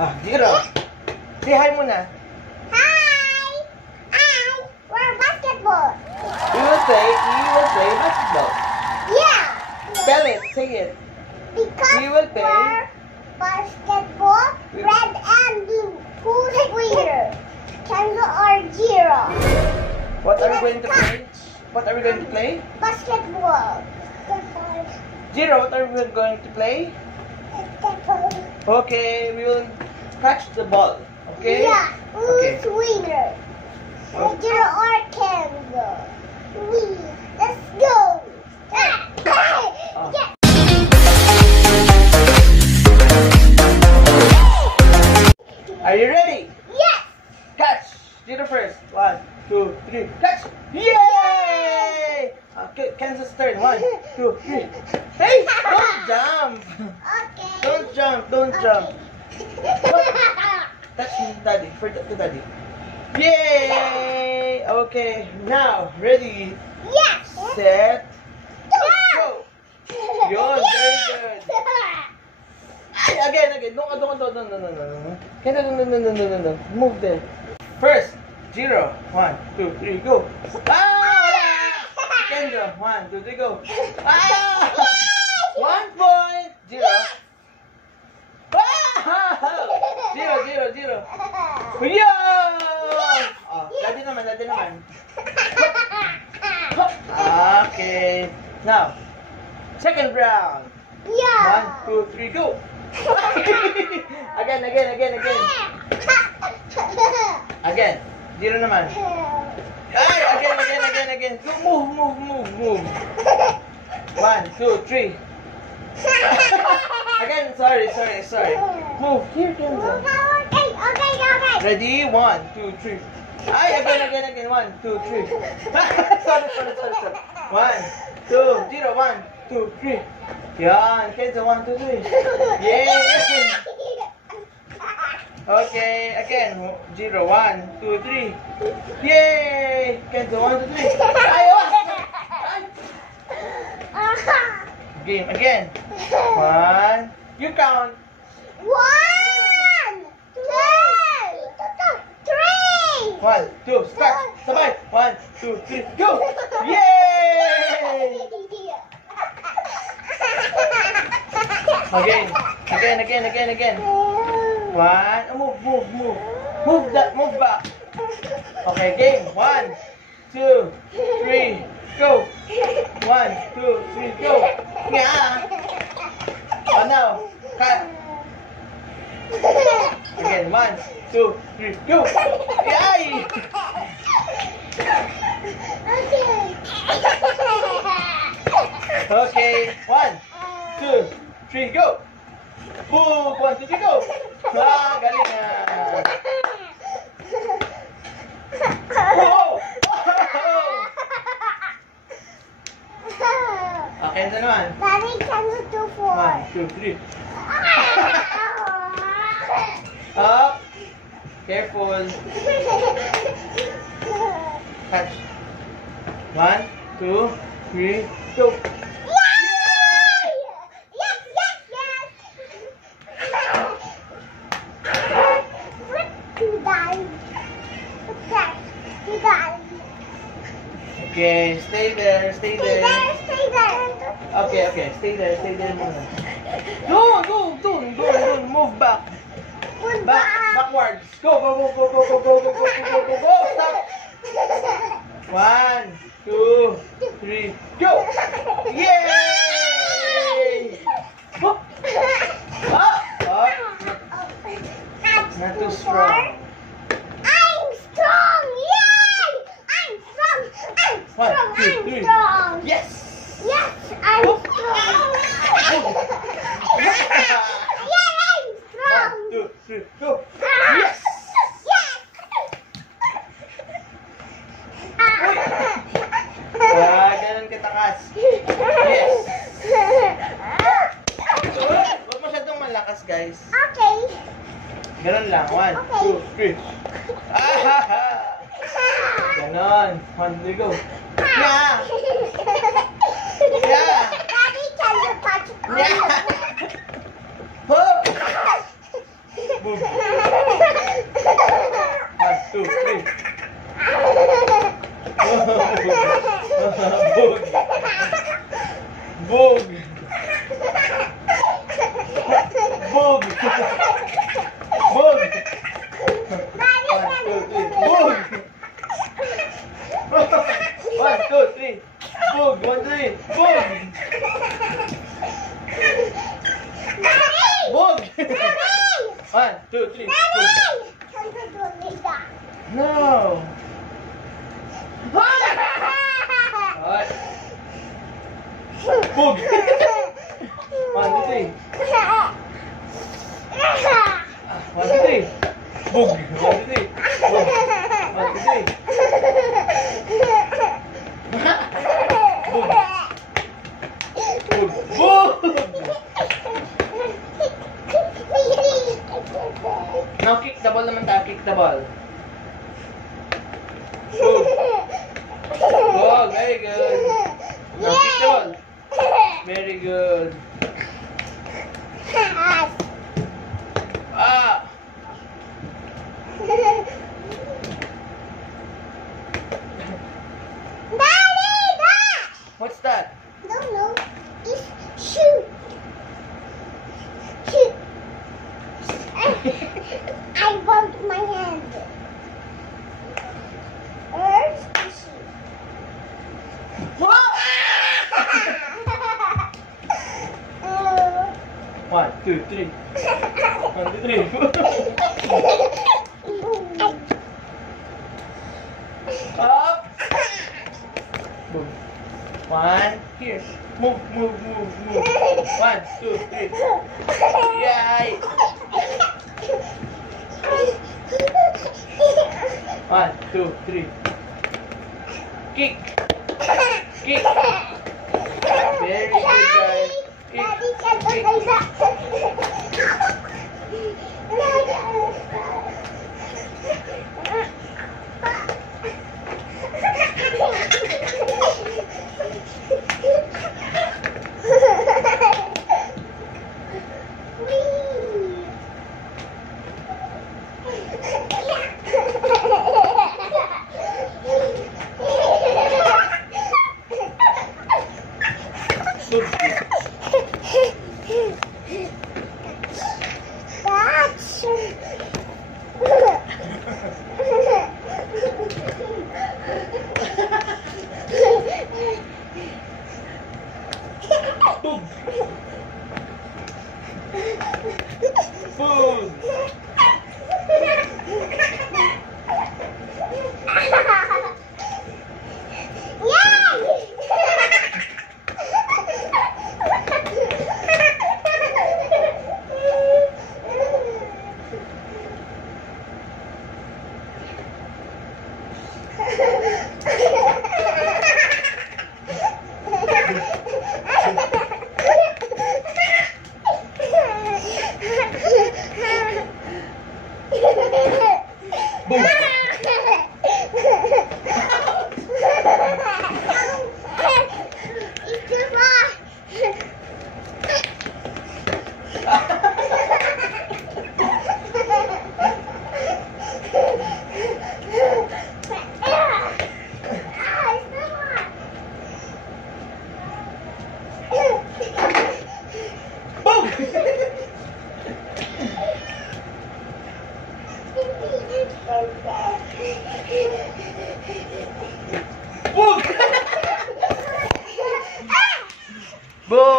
Zero. Say hi muna. Hi! We're basketball. We will play basketball. Yeah. Spell it. Say it. Because We will play we're basketball, red and blue. Who's winner? Kenzo or Jiro? What are we going to play? What are we going to play? Basketball. Zero, what are we going to play? Basketball. Okay, we will catch the ball. Okay? Yeah. Who's Okay. winner? Oh. Jiro or Kenzo? Let's go. Oh. Yeah. Are you ready? Yes. Catch! Zero first. 1, 2, 3. Catch! Yay! Okay, Kansas turn. 1, 2, 3. Hey! Don't jump! Okay. Don't jump! Don't jump! Touch me, daddy. For the daddy. Yay! Okay, now, ready, Yes. set, Go. go! Yun, very good. Ay, again. No. Okay, no. Move there. First, 0, 1, 2, 3, go. Ah! Kendra, 1, 2, 3, go. Ah! 1 point. 0. Ah! 0. Yun! Oh, daddy naman. Okay. Now, second round. Yeah. 1, 2, 3, go. Again. Again. 0 naman. Ay, again. Go, move. 1, 2, 3. Again, sorry. Move. Here, Kenzo. Okay. Ready? 1, 2, 3. Ay, again. 1, 2, 3. Sorry. 1, 2, 0, 1, 2, 3. Yan, Kenzo, 1, 2, 3. Yay! Okay, again. 0, 1, 2, 3. Yay! Kenzo, 1, 2, 3. Ay! Game again. 1. You count. 1, 2, 3. 1, 2, start. Sabay. 1, 2, 3, go! Yay! Again. 1. Move back. Okay, game. 1, 2, 3, go. 1, 2, 3, go. Yeah. Oh, now. Cut. Again. 1, 2, 3, go. Yay! Okay. 1, 2, 3, go. Move. 1, 2, 3, go. Galing ah. Wow! Okay, ito naman. Daddy, can you do 4? 1, 2, 3. Up. Careful. Catch. 1, 2, 3, go. Yay! Yes! You died. Okay, stay there. Stay there. Okay, stay there muna. Don't move back. Backwards. Go. Stop. 1, 2, 3, go. Yay! Up. Not too strong. I'm strong. Yay! I'm strong. 1, 2, 3. Strong. Yes. Yes, I'm strong. Yeah, I'm strong. 1, 2, 3, go. Yes. Ganun katakas. Yes. Huwag masyadong malakas, guys. Okay. Ganun lang. 1, 2, 3. Ganon. 1, 2, go. Yeah. Daddy, can you touch on Yeah. the- Ho. Boog. 1, 2, 3. Boog. Boog. Boog. Boog. 1, 2, 3. Boog. 1, 2, 3. Boog. 1, 2, 3. Boog. Boog. 1, 2, 3. Boog. No. Alright. Boog. 1, 2, 3. 1, 2, 3. Boog. 1, 2, 3. Boog. 1, 2, 3. Boog. Boog. Now kick the ball naman tayo. Kick the ball. Boog. Boog. Very good. Now kick the ball. Very good. Ah. What's that? No. It's shoot. Shoot. I bumped my hand. Where's the shoot? What? 1, 2, 3. 1, 2, 3. Up. Boom. 1. Here. Move. 1, 2, 3. Yay. 1, 2, 3. Kick. Very good, guys. Boom. Boom. Boom. It's too far. Boom. Boom.